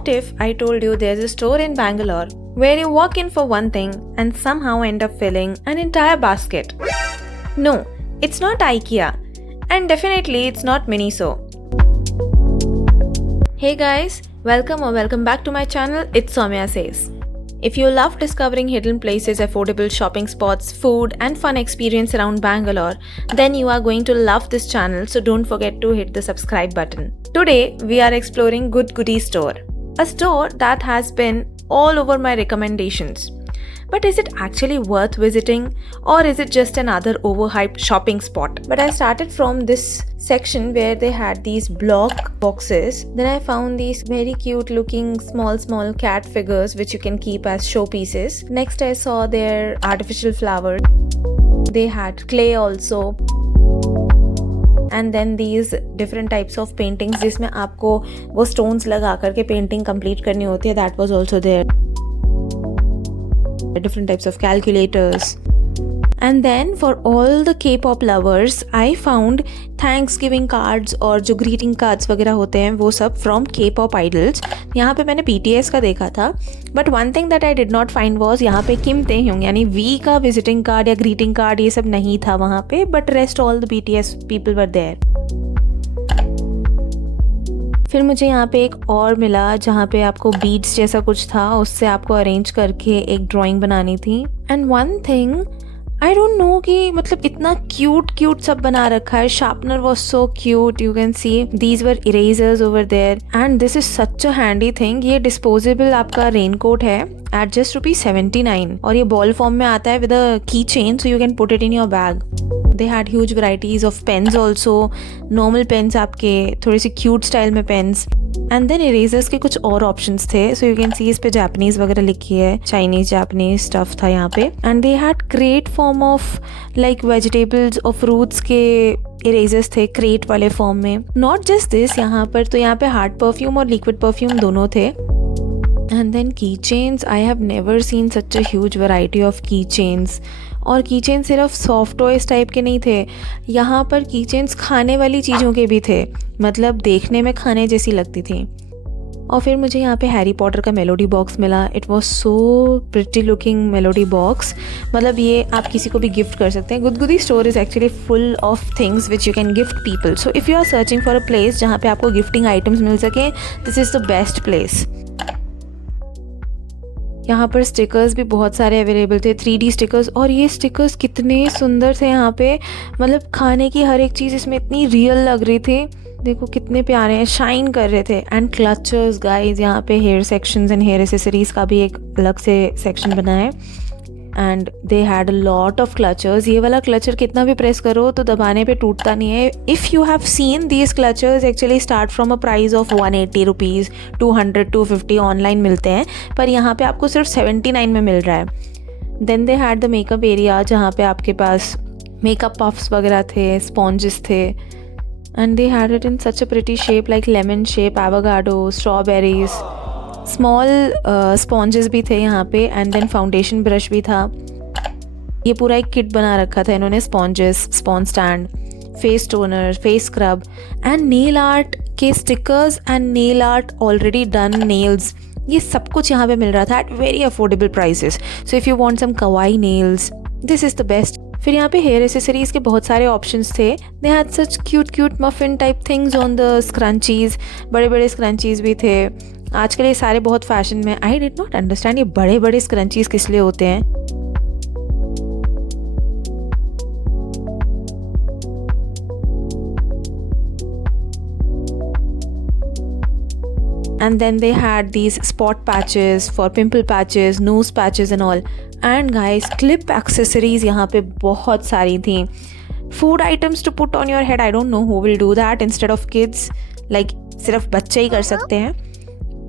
What if I told you there's a store in Bangalore where you walk in for one thing and somehow end up filling an entire basket? No, it's not IKEA, and definitely it's not Miniso. Hey guys, welcome back to my channel. It's Soumya Says. If you love discovering hidden places, affordable shopping spots, food and fun experience around Bangalore, then you are going to love this channel, so don't forget to hit the subscribe button. Today, we are exploring Good Goody Store, a store that has been all over my recommendations. But is it actually worth visiting, or is it just another overhyped shopping spot? But I started from this section where they had these block boxes. Then I found these very cute looking small cat figures which you can keep as showpieces. Next I saw their artificial flowers. They had clay also. And then these different types of paintings जिसमें आपको वो stones लगा करके painting complete करनी होती है, that was also there. Different types of calculators. And then for all the K-pop lovers, I found Thanksgiving cards और जो greeting cards वगैरह होते हैं वो सब from K-pop idols. यहाँ पे मैंने BTS का देखा था, but one thing that I did not find was यहाँ पे Kim Taehyung यानी V का visiting card या greeting card ये सब नहीं था वहाँ पे, but rest all the BTS people were there. फिर मुझे यहाँ पे एक और मिला जहाँ पे आपको बीड्स जैसा कुछ था, उससे आपको अरेंज करके एक ड्राइंग बनानी थी. And one thing I don't know कि मतलब इतना क्यूट सब बना रखा है. Sharpener was so cute, you can see these were erasers over there and this is such a handy thing. ये डिस्पोजेबल आपका रेनकोट है एट जस्ट ₹79 और ये बॉल फॉर्म में आता है विद अ की chain, so you can put it in your bag. They had huge varieties of pens also, normal pens आपके थोड़ी सी cute style में pens, and then erasers के कुछ और options थे. So you can see इस पे Japanese वगैरह लिखी है, Chinese Japanese stuff था यहाँ पे. And they had crate form of like vegetables और fruits के erasers थे crate वाले form में. Not just this, यहाँ पर तो यहाँ पे hard perfume और liquid perfume दोनों थे. And then keychains, I have never seen such a huge variety of keychains. और कीचेन सिर्फ सॉफ्ट टॉयज टाइप के नहीं थे, यहाँ पर कीचेन्स खाने वाली चीज़ों के भी थे, मतलब देखने में खाने जैसी लगती थी. और फिर मुझे यहाँ पे हैरी पॉटर का मेलोडी बॉक्स मिला. It was so pretty looking melody box, मतलब ये आप किसी को भी गिफ्ट कर सकते हैं. Good Goodie store is actually full of things which you can gift people. So if you are searching for a place जहाँ पे आपको गिफ्टिंग आइटम्स मिल सके, this is the best place. यहाँ पर स्टिकर्स भी बहुत सारे अवेलेबल थे, 3D स्टिकर्स, और ये स्टिकर्स कितने सुंदर थे यहाँ पे. मतलब खाने की हर एक चीज़ इसमें इतनी रियल लग रही थी. देखो कितने प्यारे हैं, शाइन कर रहे थे. एंड क्लचर्स गाइज, यहाँ पे hair sections and hair accessories का भी एक अलग से सेक्शन बना है. And they had a lot of clutchers. ये वाला क्लचर कितना भी प्रेस करो तो दबाने पे टूटता नहीं है. If you have seen these clutchers actually start from a price of ₹180, 200, 250 online मिलते हैं, पर यहाँ पे आपको सिर्फ 79 में मिल रहा है. Then they had the makeup area जहाँ पे आपके पास मेकअप पफ्स वगैरह थे, स्पॉन्जेस थे. And they had it in such a pretty shape like lemon shape, avocado, strawberries. Small sponges भी थे यहाँ पे. एंड देन फाउंडेशन ब्रश भी था. ये पूरा एक किट बना रखा था इन्होंने. Sponges, sponge stand, face toner, face scrub and nail art के stickers and nail art already done nails. ये सब कुछ यहाँ पे मिल रहा था at very affordable prices. So if you want some kawaii nails, this is the best. फिर यहाँ पे हेयर एसेसरीज के बहुत सारे ऑप्शंस थे. They had such cute muffin type things on the scrunchies. बड़े स्क्रंचीज भी थे. आजकल ये सारे बहुत फैशन में. आई डिड नॉट अंडरस्टैंड ये बड़े स्क्रंचीज किस लिए होते हैं. And then they had these spot patches for pimple patches, nose patches and all. And guys, clip accessories यहाँ पे बहुत सारी थी. Food items to put on your head, I don't know who will do that instead of kids. Like सिर्फ बच्चे ही कर सकते हैं,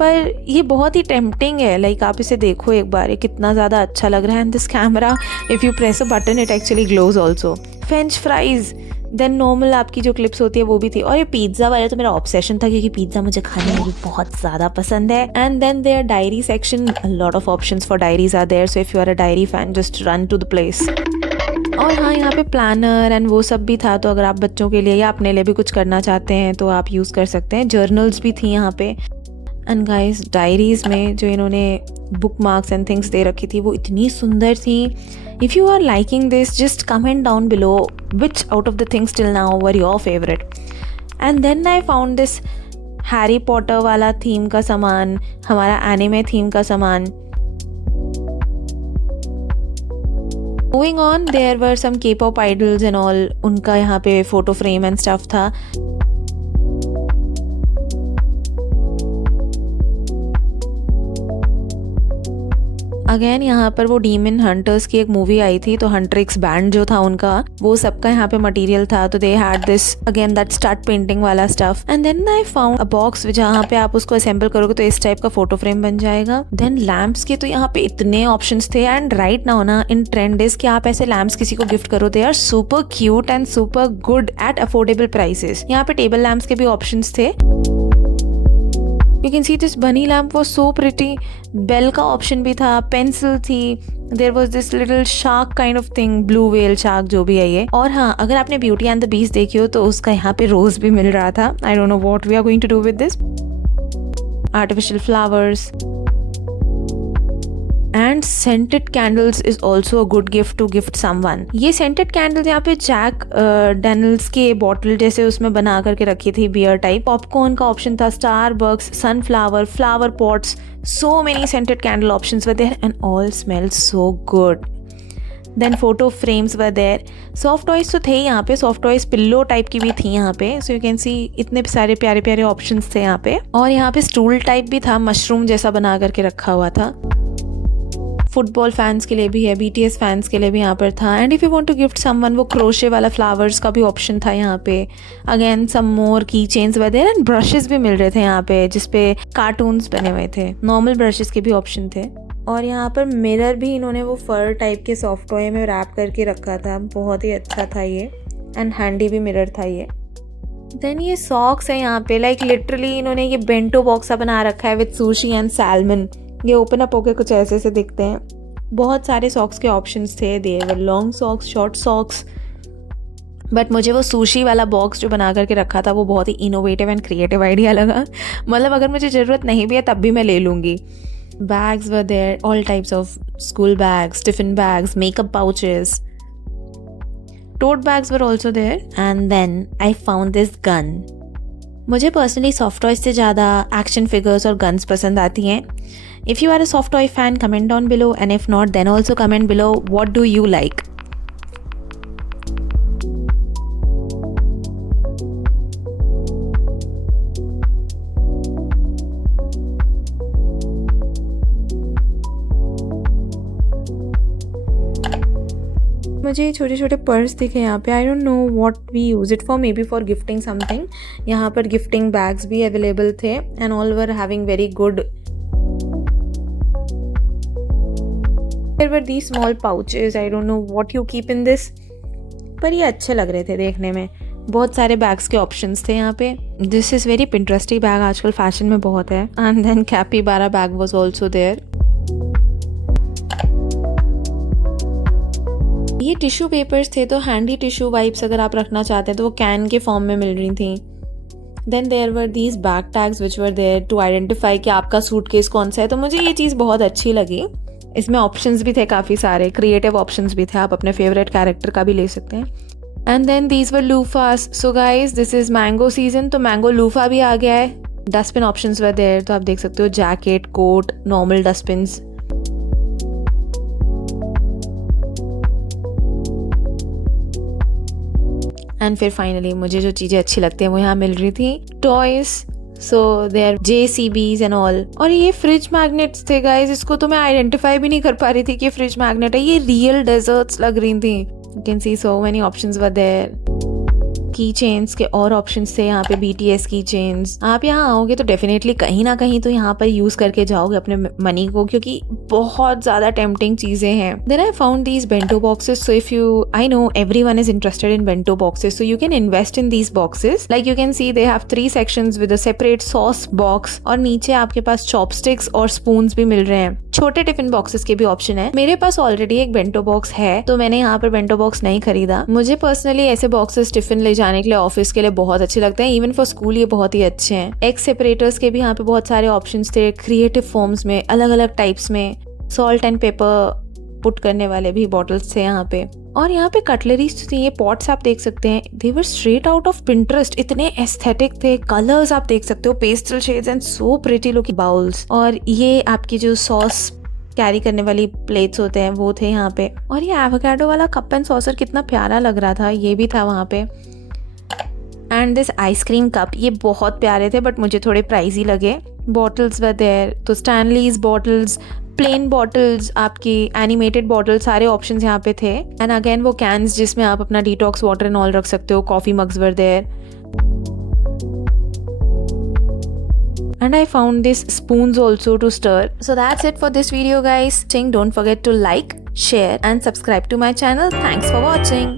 पर ये बहुत ही टेम्पटिंग है. लाइक आप इसे देखो एक बार, ये कितना ज़्यादा अच्छा लग रहा है. And this camera, if you press a button it actually glows also. French fries, then normal आपकी जो क्लिप्स होती है वो भी थी. और ये पिज़्ज़ा वाला तो मेरा ऑब्सेशन था, क्योंकि पिज़्ज़ा मुझे खाने में भी बहुत ज़्यादा पसंद है. And then there diary section, a lot of options for diaries are there. So if you are a diary fan, just run to the place. और हाँ, यहाँ पे प्लानर एंड वो सब भी था, तो अगर आप बच्चों के लिए या अपने लिए भी कुछ करना चाहते हैं तो आप यूज़ कर सकते हैं. जर्नल्स भी थी यहाँ पे. एंड गाइस डायरीज में जो इन्होंने बुक मार्क्स एंड थिंग्स दे रखी थी वो इतनी सुंदर थी. If you are liking this just comment down below which out of the things till now were your favourite. And then I found this Harry Potter वाला थीम का सामान, हमारा एनिमे थीम का सामान. Moving on, there were some K-pop idols and all. उनका यहाँ पे photo frame and stuff था. अगेन यहाँ पर वो डीमन हंटर्स की एक मूवी आई थी, तो हंट्रिक्स बैंड जो था उनका वो सबका यहाँ पे मटेरियल था. तो they had this again that stud painting वाला stuff. And then I found a box जहाँ पे आप उसको असेंबल करोगे तो इस टाइप का फोटो फ्रेम बन जाएगा. देन लैम्प्स के तो यहाँ पे इतने ऑप्शंस थे. एंड राइट नाउ ना इन ट्रेंड इज कि आप ऐसे लैम्प्स किसी को गिफ्ट करो, they are super cute and super good at affordable prices. यहाँ पे टेबल लैम्प्स के भी ऑप्शंस थे. You can see this bunny lamp was so pretty. Bell का ऑप्शन भी था, पेंसिल थी. There was this little shark kind of thing, blue whale shark जो भी है ये. और हाँ, अगर आपने ब्यूटी एंड द बीस्ट देखी हो तो उसका यहाँ पे रोज भी मिल रहा था. I don't know what we are going to do with this. Artificial flowers. And scented candles is also a good gift to gift someone. ये सेंटेड कैंडल्स यहाँ पे जैक डैनियल्स के बॉटल जैसे उसमें बना करके रखी थी, बियर टाइप. पॉपकॉर्न का ऑप्शन था, Starbucks, sunflower, flower pots. So many scented candle options were there and all smell so good. Then photo frames were there. Soft toys तो थे यहाँ पे, सॉफ्ट टॉयज पिल्लो टाइप की भी थी यहाँ पे. सो यू कैन सी इतने सारे प्यारे प्यारे ऑप्शंस थे यहाँ पे. और यहाँ पे स्टूल टाइप भी था, मशरूम जैसा बना करके रखा हुआ था. फुटबॉल फैंस के लिए भी है, BTS फैंस के लिए भी यहाँ पर था. And if you want to gift someone, वो क्रोशे वाला फ्लावर्स का भी ऑप्शन था यहाँ पे. Again some more key chains were there and brushes भी मिल रहे थे यहाँ पे जिसपे कार्टून्स बने हुए थे. नॉर्मल ब्रशेस के भी ऑप्शन थे. और यहाँ पर मिरर भी इन्होंने वो फर टाइप के सॉफ्ट टॉय में रैप करके रखा था. बहुत ही अच्छा था ये एंड हैंडी भी मिरर था ये. देन ये सॉक्स है यहाँ पे, लाइक लिटरली इन्होंने ये बेंटो बॉक्स बना रखा है विद सुशी एंड सैल्मन. ये ओपन अप होके कुछ ऐसे से दिखते हैं. बहुत सारे सॉक्स के ऑप्शंस थे. There were long socks, short socks. But मुझे वो सुशी वाला बॉक्स जो बना करके रखा था वो बहुत ही इनोवेटिव एंड क्रिएटिव आइडिया लगा. मतलब अगर मुझे ज़रूरत नहीं भी है तब भी मैं ले लूँगी. Bags were there, all types of school bags, tiffin bags, makeup pouches. Tote bags were also there. And then I found this gun. मुझे पर्सनली सॉफ्ट टॉयज से ज़्यादा एक्शन फिगर्स और गन्स पसंद आती हैं. If you are a soft toy fan, comment down below, and if not, then also comment below what do you like. मुझे छोटे छोटे पर्स दिखे यहाँ पे. I don't know what we use it for, may be for gifting something. यहाँ पर gifting bags भी available थे and all were having very good. There were these small pouches. I don't know what you keep in this. पर ये अच्छे लग रहे थे देखने में. बहुत सारे बैग्स के ऑप्शंस थे यहाँ पे. This is very pinteresty bag, आजकल फैशन में बहुत है. And then capybara bag was also there. ये टिश्यू पेपर्स थे, तो हैंडी टिश्यू वाइप्स अगर आप रखना चाहते हैं तो वो कैन के फॉर्म में मिल रही थी. Then there were these bag tags which were there to identify कि आपका सूटकेस कौन सा है. तो मुझे ये चीज़ बहुत अच्छी लगी. इसमें ऑप्शंस भी थे काफ़ी सारे, क्रिएटिव ऑप्शंस भी थे. आप अपने फेवरेट कैरेक्टर का भी ले सकते हैं. And then these were loofahs. So guys this is mango season, तो मैंगो लूफा भी आ गया है. डस्टबिन ऑप्शंस वर देयर, तो आप देख सकते हो jacket, coat, normal dustbins. And फिर फाइनली मुझे जो चीज़ें अच्छी लगती हैं वो यहाँ मिल रही थी. Toys, so there JCBs and all. और ये फ्रिज मैग्नेट्स थे गाइज. इसको तो मैं आइडेंटिफाई भी नहीं कर पा रही थी कि ये फ्रिज मैग्नेट है. ये रियल डेजर्ट्स लग रही थी. You can see so many options were there. Key chains के और ऑप्शंस थे यहाँ पे, BTS की चेन्स. आप यहाँ आओगे तो डेफिनेटली कहीं ना कहीं तो यहाँ पर यूज करके जाओगे अपने मनी को, क्योंकि बहुत ज्यादा टेम्पटिंग चीजें हैं. Then I found these bento boxes. So if you, I know everyone is interested in bento boxes, so you can invest in these boxes. Like you can see they have 3 sections with a separate sauce box. और नीचे आपके पास chopsticks और spoons भी मिल रहे हैं. छोटे tiffin boxes के भी ऑप्शन है. मेरे पास ऑलरेडी एक बेंटो बॉक्स है, तो मैंने यहाँ पर बेंटो बॉक्स नहीं खरीदा. मुझे पर्सनली ऐसे बॉक्सेस टिफिन ले जाने के लिए, ऑफिस के लिए बहुत अच्छे लगते हैं। इवन फॉर स्कूल ये बहुत ही अच्छे हैं। एग सेपरेटर्स के भी यहाँ पे बहुत सारे ऑप्शंस थे, क्रिएटिव फॉर्म्स में, अलग अलग टाइप्स में। सॉल्ट एंड पेपर पुट करने वाले भी बॉटल्स थे यहाँ पे। और यहाँ पे कटलरीज थी, ये पॉट्स आप देख सकते हैं, they were straight out of Pinterest, इतने एस्थेटिक थे। कलर्स आप देख सकते हो, pastel shades and so pretty looking bowls. और ये आपकी जो सॉस कैरी करने वाली प्लेट्स होते हैं वो थे यहाँ पे। और ये एवोकाडो वाला कप एंड सॉसर कितना प्यारा लग रहा था, ये भी था वहाँ पे। एंड दिस आइसक्रीम कप, ये बहुत प्यारे थे बट मुझे थोड़े प्राइजी लगे। बॉटल्स वर देयर, तो स्टैनलीज बॉटल्स, प्लेन बॉटल्स, आपकी एनिमेटेड बॉटल, सारे ऑप्शंस यहाँ पे थे। एंड अगेन वो कैंस जिसमें आप अपना डिटॉक्स वाटर एंड ऑल रख सकते हो। Coffee mugs were there. And I found these spoons also to stir. So that's it for this video guys. Don't forget to like, share and subscribe to my channel. Thanks for watching.